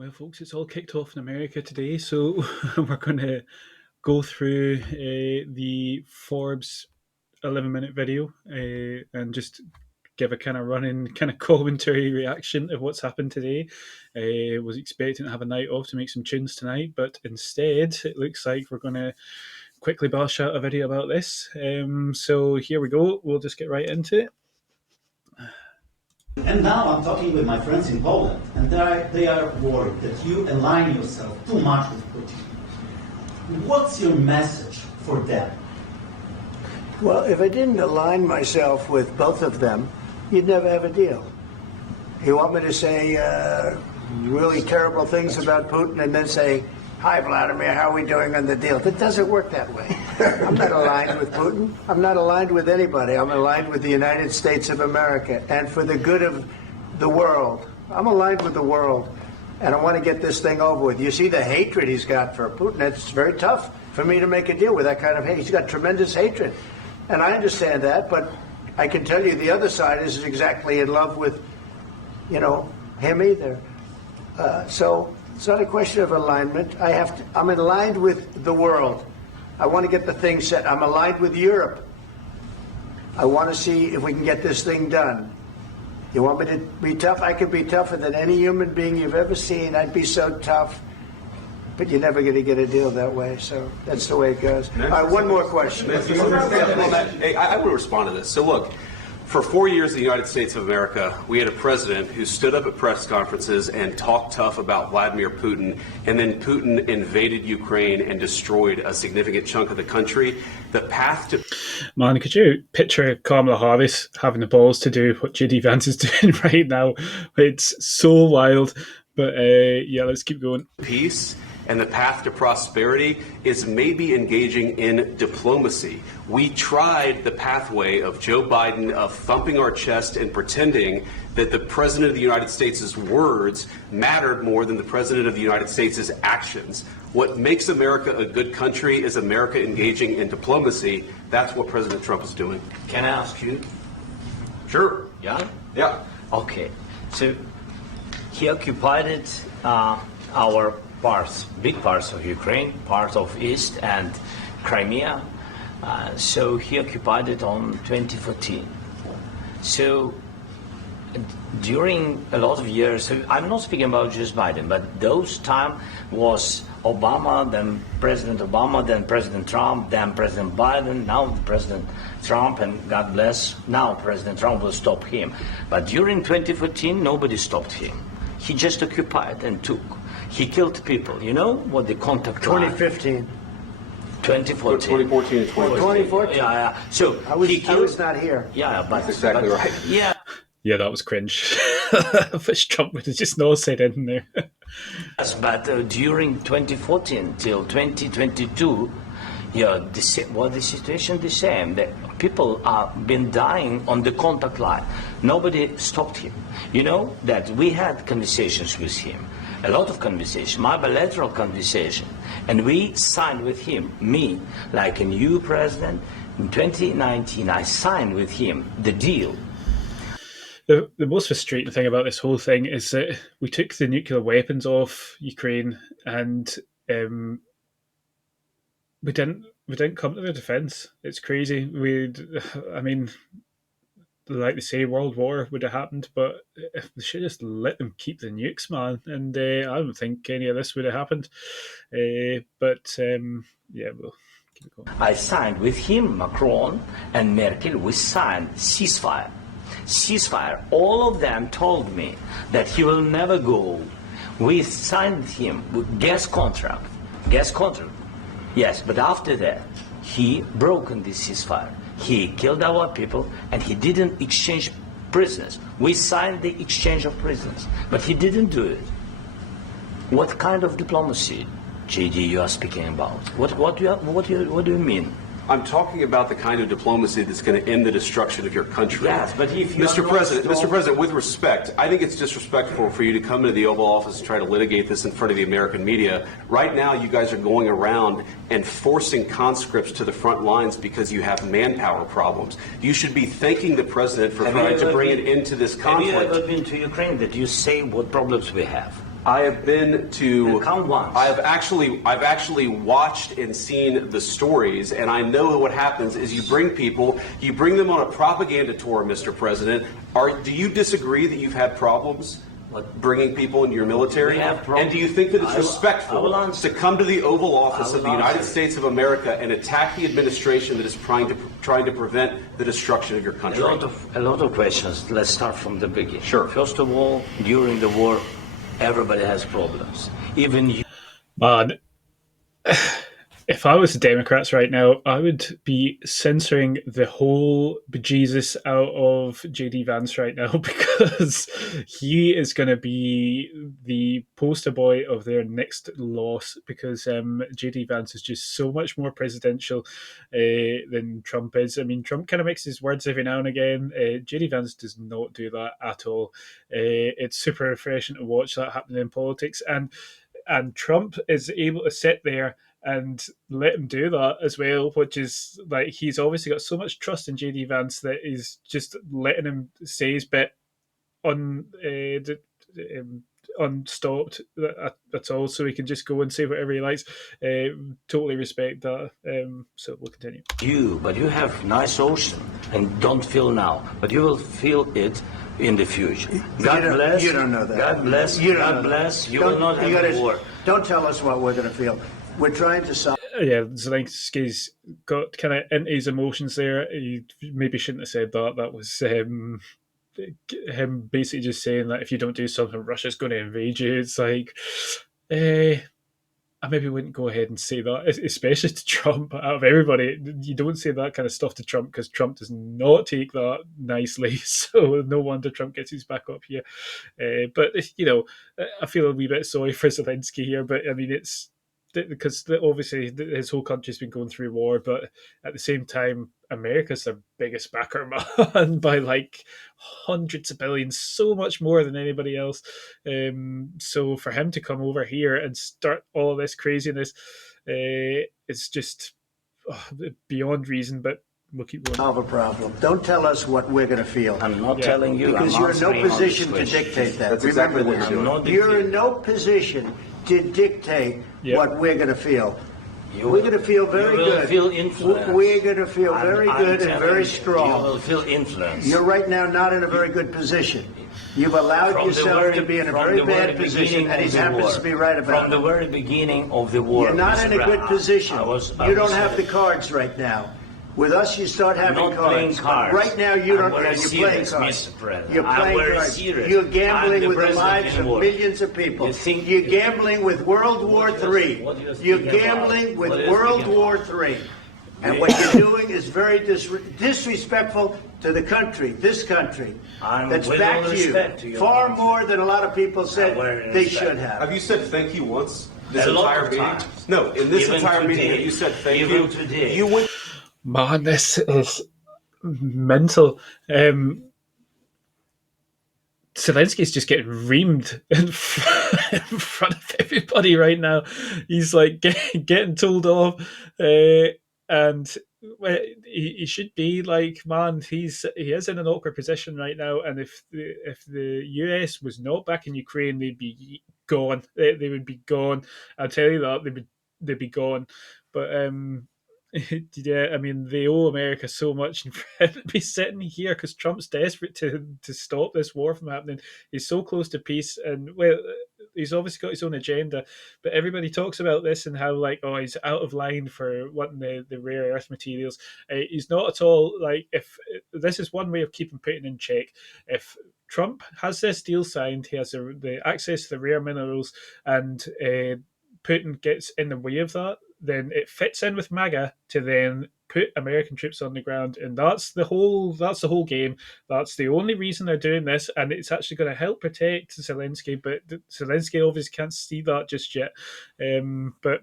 Well, folks, it's all kicked off in America today, so we're going to go through the Forbes 11-minute video and just give a kind of running, kind of commentary reaction of what's happened today. Was expecting to have a night off to make some tunes tonight, but instead, it looks like we're going to quickly bash out a video about this. So here we go. We'll just get right into it. And now I'm talking with my friends in Poland, and they are worried that you align yourself too much with Putin. What's your message for them? Well, if I didn't align myself with both of them, you'd never have a deal. You want me to say really terrible things about Putin and then say, "Hi, Vladimir, how are we doing on the deal?" That doesn't work that way. I'm not aligned with Putin. I'm not aligned with anybody. I'm aligned with the United States of America and for the good of the world. I'm aligned with the world, and I want to get this thing over with. You see the hatred he's got for Putin. It's very tough for me to make a deal with that kind of hate. He's got tremendous hatred, and I understand that, but I can tell you the other side isn't exactly in love with, him either. So it's not a question of alignment. I'm aligned with the world. I want to get the thing set. I'm aligned with Europe. I want to see if we can get this thing done. You want me to be tough? I could be tougher than any human being you've ever seen. I'd be so tough. But you're never going to get a deal that way. So that's the way it goes. All right, one more question. I will respond to this. So look, for 4 years in the United States of America, we had a president who stood up at press conferences and talked tough about Vladimir Putin, and then Putin invaded Ukraine and destroyed a significant chunk of the country. The path to... Man, could you picture Kamala Harris having the balls to do what JD Vance is doing right now? It's so wild. But yeah, let's keep going. Peace and the path to prosperity is maybe engaging in diplomacy. We tried the pathway of Joe Biden of thumping our chest and pretending that the President of the United States' words mattered more than the President of the United States' actions. What makes America a good country is America engaging in diplomacy. That's what President Trump is doing. Can I ask you? Sure. Yeah? Yeah. Okay. So he occupied our parts, big parts of Ukraine, part of East and Crimea. So he occupied it on 2014. So during a lot of years, so I'm not speaking about just Biden, but those time was Obama, then President Obama, then President Trump, then President Biden, now President Trump, and God bless, now President Trump will stop him. But during 2014, nobody stopped him. He just occupied and took. He killed people. You know what the contact 2015. 2014. 2014 and 2014. Yeah. So I was not here. Yeah, but That's exactly right. Yeah. Yeah, that was cringe. I wish Trump would have just not said in there. Yes, but during 2014 till 2022, the situation the same. The people have been dying on the contact line. Nobody stopped him. You know that we had conversations with him, a lot of conversations, my bilateral conversation, and we signed with him, me, like a new president. In 2019, I signed with him the deal. The most frustrating thing about this whole thing is that we took the nuclear weapons off Ukraine, and we didn't come to their defense. It's crazy. Like they say, World War would have happened, but if we should just let them keep the nukes, man. And I don't think any of this would have happened. Yeah, we'll keep it going. I signed with him, Macron and Merkel. We signed ceasefire. All of them told me that he will never go. We signed him with gas contract. Yes, but after that, he broken this ceasefire. He killed our people, and he didn't exchange prisoners. We signed the exchange of prisoners, but he didn't do it. What kind of diplomacy, JD, you are speaking about? What do you mean? I'm talking about the kind of diplomacy that's going to end the destruction of your country. Yes, but if you Mr. President, with respect, I think it's disrespectful for you to come into the Oval Office and try to litigate this in front of the American media. Right now, you guys are going around and forcing conscripts to the front lines because you have manpower problems. You should be thanking the president for trying to bring an end to this conflict. Have you ever been to Ukraine that you say what problems we have? I have been to. Count once. I've actually watched and seen the stories, and I know what happens is you bring them on a propaganda tour, Mr. President. Do you disagree that you've had problems bringing people into your military? And do you think that it's respectful to come to the Oval Office of the United States of America and attack the administration that is trying to prevent the destruction of your country? A lot of questions. Let's start from the beginning. Sure. First of all, during the war, everybody has problems. Even you. Man, if I was the Democrats right now, I would be censoring the whole bejesus out of JD Vance right now because he is going to be the poster boy of their next loss because JD Vance is just so much more presidential than Trump is. I mean, Trump kind of mixes words every now and again. JD Vance does not do that at all. It's super refreshing to watch that happening in politics, and Trump is able to sit there and let him do that as well, which is like he's obviously got so much trust in JD Vance that he's just letting him say his bit un, unstopped at all, so he can just go and say whatever he likes. Totally respect that. So we'll continue. But you have nice ocean and don't feel now, but you will feel it in the future. God bless. You don't know that. God bless. You don't God know bless. that. You will not have a war. Don't tell us what we're going to feel. We're trying to solve. Yeah, Zelensky's got kind of into his emotions there. He maybe shouldn't have said that. That was him basically just saying that if you don't do something, Russia's going to invade you. It's like, I maybe wouldn't go ahead and say that, especially to Trump. Out of everybody, you don't say that kind of stuff to Trump because Trump does not take that nicely. So no wonder Trump gets his back up here. But I feel a wee bit sorry for Zelensky here. But I mean, it's because obviously his whole country's been going through war, but at the same time, America's their biggest backer, man, by like hundreds of billions, so much more than anybody else. So for him to come over here and start all this craziness, it's just beyond reason. But we'll keep going. Solve a problem. Don't tell us what we're going to feel. I'm not telling you. Because you're in no position to dictate that. That's Remember exactly this. what You're in no position to dictate what we're going to feel. We're going to feel very you will good. Feel influence. We're going to feel very good and very strong. You will feel influence. You're right now not in a very good position. You've allowed yourself to be in a very bad position, and he happens to be right about it. From the very beginning of the war. You're not in a good position. You don't have the the cards right now. With us, you start having not playing cards. Right now, you don't. You're playing cards. Mr. President. You're playing cards. Serious. You're gambling with the president lives of millions of people. You're gambling with World War III. You're gambling with World War III. And what you're doing is very disrespectful to the country, this country, that's backed you far more than a lot of people said they should have. Have you said thank you once? This A lot entire of meeting? times. No, in this Even entire meeting, today. have you said thank Even you? today. You went. Man, this is mental. Zelensky's just getting reamed in front of everybody right now. He's like getting told off, and he should be like, man, he is in an awkward position right now. And if the US was not back in Ukraine, they'd be gone. They would be gone. I'll tell you that they'd be gone. But yeah, I mean, they owe America so much, and for him to be sitting here because Trump's desperate to stop this war from happening. He's so close to peace, and well, he's obviously got his own agenda. But everybody talks about this and how like, oh, he's out of line for wanting the rare earth materials. He's not at all. Like, if this is one way of keeping Putin in check. If Trump has this deal signed, he has the access to the rare minerals, and Putin gets in the way of that, then it fits in with MAGA to then put American troops on the ground, and that's the whole game. That's the only reason they're doing this, and it's actually going to help protect Zelensky. But Zelensky obviously can't see that just yet. But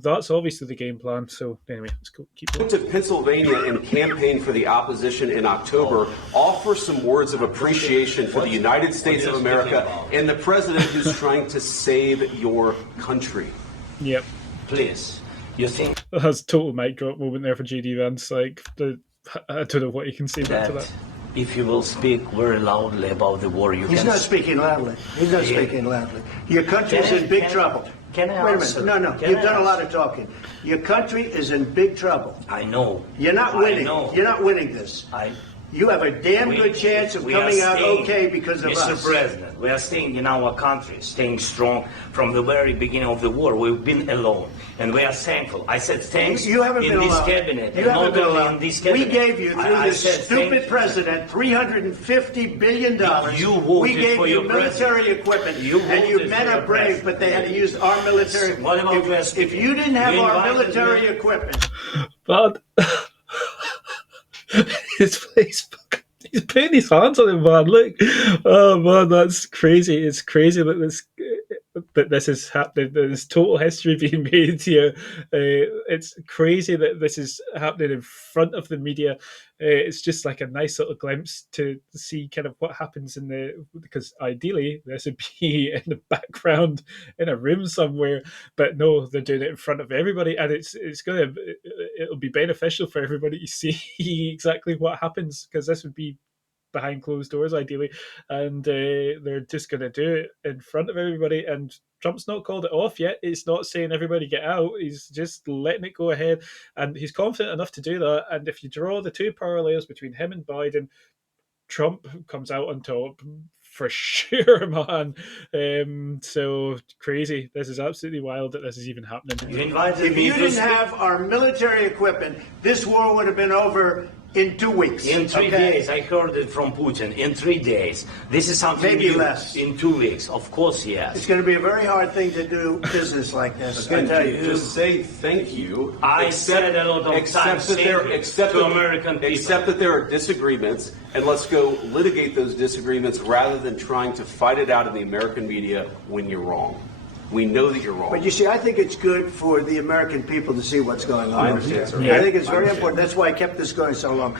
that's obviously the game plan. So anyway, let's go. Keep going. Went to Pennsylvania and campaigned for the opposition in October. Offer some words of appreciation for the United States of America and the president who's trying to save your country. Yep. Please, you think That's a total mic drop moment there for JD Vance. Like, I don't know what you can say back to that. if you will speak very loudly about the war, you He's can... not speaking loudly. He's not speaking loudly. Your country is in big trouble. Can I Wait a answer? minute. No. Can You've I done a lot answer? of talking. Your country is in big trouble. I know. You're not I winning. know. You're not winning this. You have a damn good chance of coming out okay because of us. Mr. President, we are staying in our country, staying strong from the very beginning of the war. We've been alone, and we are thankful. I said thanks You haven't in been this alone. cabinet, You and haven't not been only alone. in this We cabinet. gave you, through I this said stupid thank you. president, $350 billion. You voted we gave for you your military president. equipment, You and you voted men for are your brave, president. but they had to use our military. What about West? If you didn't have You our invited military me. equipment, But he's putting his hands on him, man. Look, oh man, that's crazy. It's crazy that this is happening. There's total history being made here. It's crazy that this is happening in front of the media. It's just like a nice little glimpse to see kind of what happens because ideally this would be in the background in a room somewhere, but no, they're doing it in front of everybody, and it'll be beneficial for everybody to see exactly what happens, because this would be behind closed doors ideally, and they're just going to do it in front of everybody. And Trump's not called it off yet. He's not saying everybody get out. He's just letting it go ahead, and he's confident enough to do that. And if you draw the two parallels between him and Biden, Trump comes out on top for sure, man. So crazy. This is absolutely wild that this is even happening. You invited if me you to didn't speak. have our military equipment, this war would have been over in 2 weeks. In 3 okay? days, I heard it from Putin. In 3 days, this is something Maybe new. less. In 2 weeks, of course, yes. It's going to be a very hard thing to do business like this. I tell you. Just say thank you. I said a lot of times that there, thank you except to that, American people. Except that there are disagreements, and let's go litigate those disagreements rather than trying to fight it out in the American media when you're wrong. We know that you're wrong. But you see, I think it's good for the American people to see what's going on. I understand, sir. I think it's very important. That's why I kept this going so long.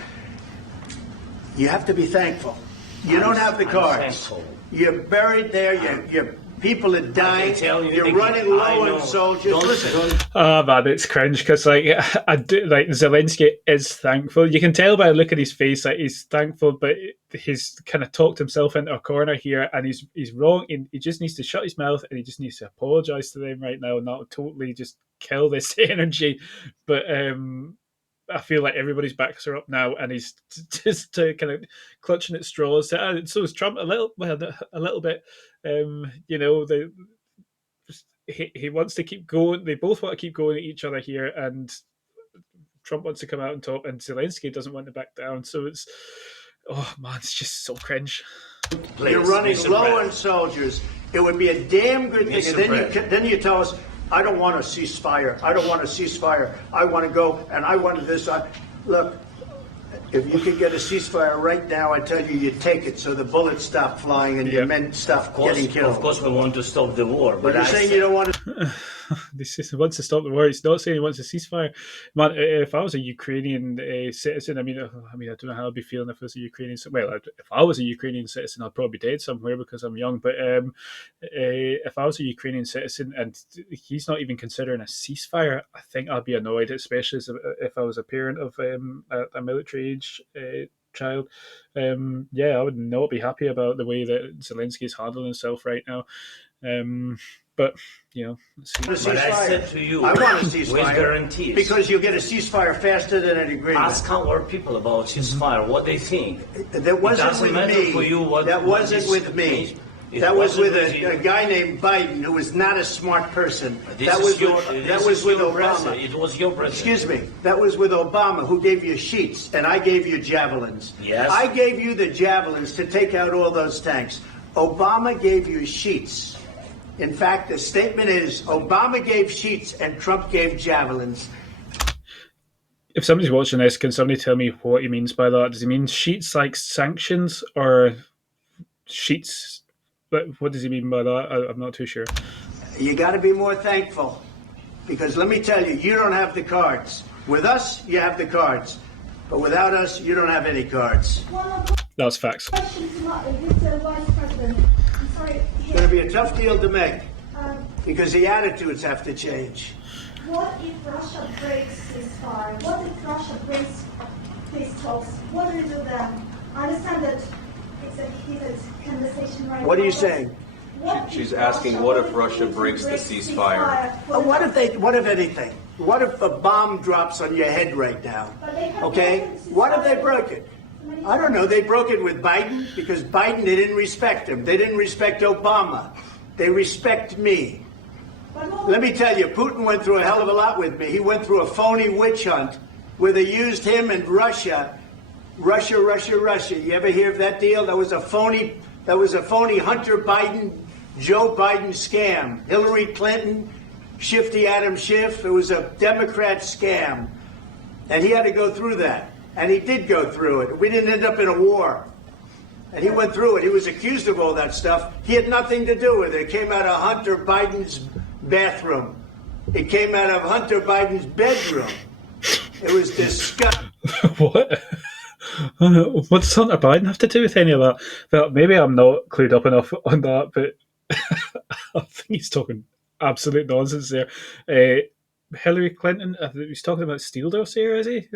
You have to be thankful. You don't have the I'm cards. thankful. You're buried there. Your people are dying. tell you You're again, running I low know. on soldiers. Don't- Listen, Oh man, it's cringe because I do like Zelensky is thankful. You can tell by the look at his face that he's thankful, but he's kind of talked himself into a corner here, and he's wrong. He just needs to shut his mouth, and he just needs to apologize to them right now, and not totally just kill this energy. But I feel like everybody's backs are up now, and he's just kind of clutching at straws. So is Trump a little bit. He wants to keep going. They both want to keep going at each other here, and Trump wants to come out on top, and Zelensky doesn't want to back down. So it's, oh man, it's just so cringe. Please, you're running Mr. low President. on soldiers. It would be a damn good thing. Mr. And then you tell us, I don't want a ceasefire. I don't want a ceasefire. I want to go, and I want this. Look, if you could get a ceasefire right now, I tell you, you'd take it so the bullets stop flying and your men stop getting killed. Of course, we want to stop the war, But but you're I saying said- you don't want to. He wants to stop the war. He's not saying he wants a ceasefire. Man, if I was a Ukrainian citizen, I don't know how I'd be feeling if I was a Ukrainian. Well, if I was a Ukrainian citizen, I'd probably be dead somewhere because I'm young. But if I was a Ukrainian citizen and he's not even considering a ceasefire, I think I'd be annoyed, especially if I was a parent of a military age child. I would not be happy about the way that Zelensky is handling himself right now. But let's see. But I said to you, I want a with ceasefire guarantees. because you'll get a ceasefire faster than an agreement. Ask our people about ceasefire, what they think. That wasn't doesn't with matter me. for you what- that what wasn't is- with me. It That was wasn't with with you. a guy named Biden, who was not a smart person. This That is was your, with, this that was is with your Obama. president. It was your president. Excuse me. That was with Obama, who gave you sheets, and I gave you javelins. Yes. I gave you the javelins to take out all those tanks. Obama gave you sheets. In fact, the statement is Obama gave sheets and Trump gave javelins. If somebody's watching this, can somebody tell me what he means by that? Does he mean sheets like sanctions, or sheets? What does he mean by that? I'm not too sure. You got to be more thankful, because let me tell you, you don't have the cards. With us, you have the cards, but without us, you don't have any cards. That's facts. Question to Mr. Vice President. I'm sorry. It's going to be a tough deal to make, because the attitudes have to change. What if Russia breaks ceasefire? What if Russia breaks peace talks? What do you do then? I understand that it's a heated conversation right now. What are you but saying? She's asking, what if Russia breaks the ceasefire? What if anything? What if a bomb drops on your head right now? Okay? What if they broke it? I don't know. They broke it with Biden because Biden, they didn't respect him. They didn't respect Obama. They respect me. Let me tell you, Putin went through a hell of a lot with me. He went through a phony witch hunt where they used him and Russia. Russia. You ever hear of that deal? That was a phony Hunter Biden, Joe Biden scam. Hillary Clinton, Shifty Adam Schiff. It was a Democrat scam. And he had to go through that. And he did go through it. We didn't end up in a war. And he went through it. He was accused of all that stuff. He had nothing to do with it. It came out of Hunter Biden's bathroom. It came out of Hunter Biden's bedroom. It was disgusting. What? What does Hunter Biden have to do with any of that? Well, maybe I'm not clued up enough on that, but I think he's talking absolute nonsense there. Hillary Clinton, he's talking about steel dossier, is he?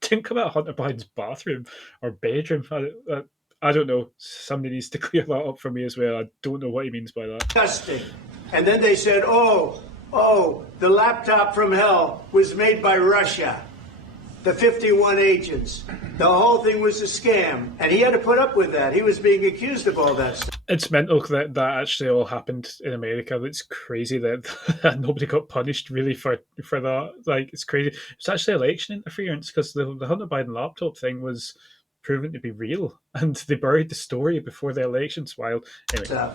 Didn't come out of Hunter Biden's bathroom or bedroom. I don't know. Somebody needs to clear that up for me as well. I don't know what he means by that. Disgusting. And then they said, oh, the laptop from hell was made by Russia. The 51 agents. The whole thing was a scam. And he had to put up with that. He was being accused of all that stuff. It's mental that actually all happened in America. It's crazy that nobody got punished really for that. Like, it's crazy. It's actually election interference because the Hunter Biden laptop thing was proven to be real, and they buried the story before the elections. Wild. Anyway.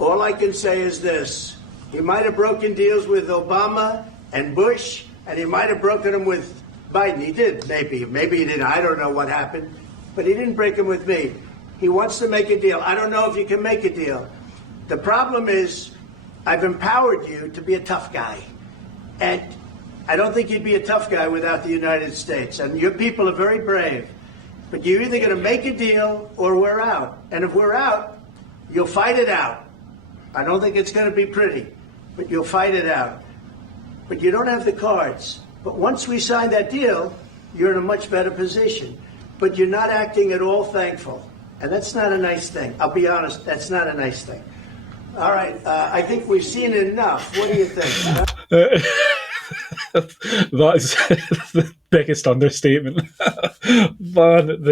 All I can say is this. He might have broken deals with Obama and Bush, and he might have broken them with Biden. He did, maybe. Maybe he didn't. I don't know what happened. But he didn't break them with me. He wants to make a deal. I don't know if you can make a deal. The problem is I've empowered you to be a tough guy. And I don't think you'd be a tough guy without the United States. And your people are very brave. But you're either going to make a deal or we're out. And if we're out, you'll fight it out. I don't think it's going to be pretty, but you'll fight it out. But you don't have the cards. But once we sign that deal, you're in a much better position. But you're not acting at all thankful. And that's not a nice thing. I'll be honest, that's not a nice thing. All right, I think we've seen enough. What do you think? That is the biggest understatement. Man,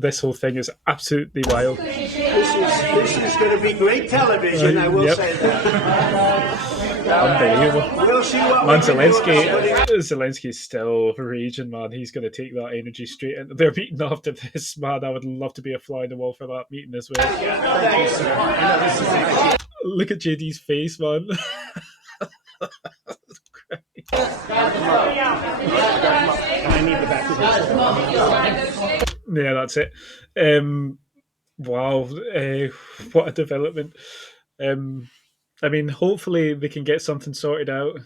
this whole thing is absolutely wild. This is going to be great television, I will say that. Unbelievable. We'll see what Man, we can do. Zelensky's still raging, man. He's going to take that energy straight into their meeting after this, man. I would love to be a fly on the wall for that meeting as well. Look at JD's face, man. Yeah, that's it. Wow, what a development. I mean, hopefully they can get something sorted out.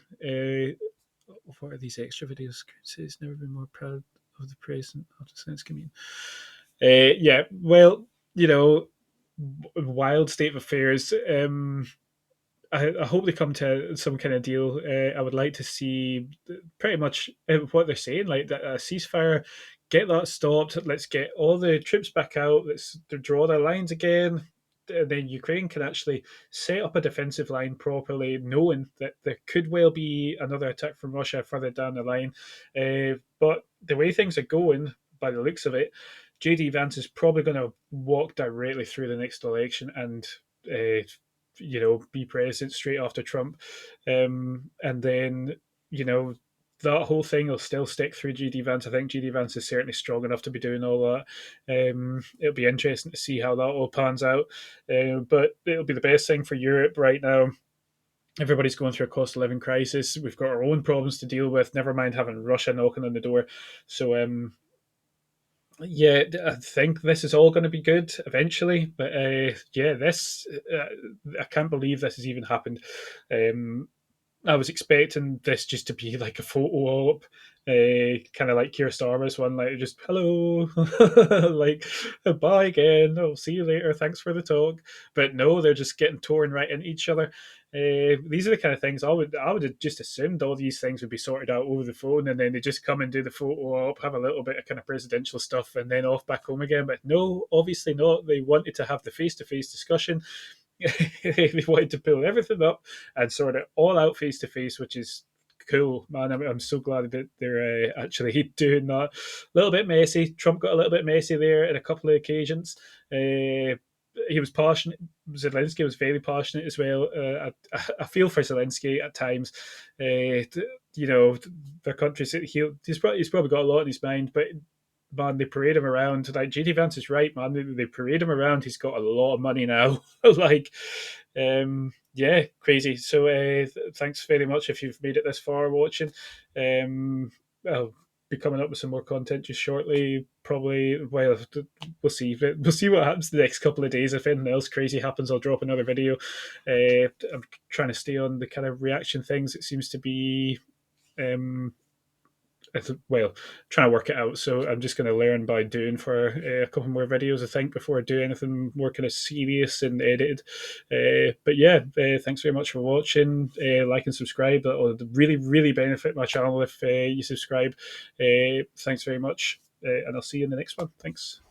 What are these extra videos? It's never been more proud of the president of the Zelensky meeting. Yeah, well, wild state of affairs. I hope they come to some kind of deal. I would like to see pretty much what they're saying, like a ceasefire, get that stopped. Let's get all the troops back out. Let's draw their lines again. And then Ukraine can actually set up a defensive line properly, knowing that there could well be another attack from Russia further down the line. But the way things are going, by the looks of it, JD Vance is probably going to walk directly through the next election and be president straight after Trump. And then, that whole thing will still stick through GD Vance. I think GD Vance is certainly strong enough to be doing all that. It'll be interesting to see how that all pans out. But it'll be the best thing for Europe right now. Everybody's going through a cost of living crisis. We've got our own problems to deal with, never mind having Russia knocking on the door. So, yeah, I think this is all going to be good eventually. But this, I can't believe this has even happened. I was expecting this just to be like a photo op Kind of like Keir Starmer's one, like just hello, like bye again. I'll see you later. Thanks for the talk. But no, they're just getting torn right into each other. These are the kind of things I would have just assumed all these things would be sorted out over the phone, and then they just come and do the photo op, have a little bit of kind of presidential stuff, and then off back home again. But no, obviously not. They wanted to have the face to face discussion. They wanted to pull everything up and sort it all out face to face, which is cool, man. I'm so glad that they're actually doing that. A little bit messy. Trump got a little bit messy there on a couple of occasions. He was passionate. Zelensky was very passionate as well. I feel for Zelensky at times. You know, the country's he's probably got a lot in his mind, but man, they parade him around. Like JD Vance is right, man. They parade him around. He's got a lot of money now. Like, yeah, crazy. So, thanks very much if you've made it this far watching. I'll be coming up with some more content just shortly. Probably, well, we'll see. We'll see what happens the next couple of days. If anything else crazy happens, I'll drop another video. I'm trying to stay on the kind of reaction things. It seems to be. Well, trying to work it out. So I'm just going to learn by doing for a couple more videos, I think, before I do anything more kind of serious and edited. But yeah, thanks very much for watching. Like and subscribe. That will really, really benefit my channel if you subscribe. Thanks very much, and I'll see you in the next one. Thanks.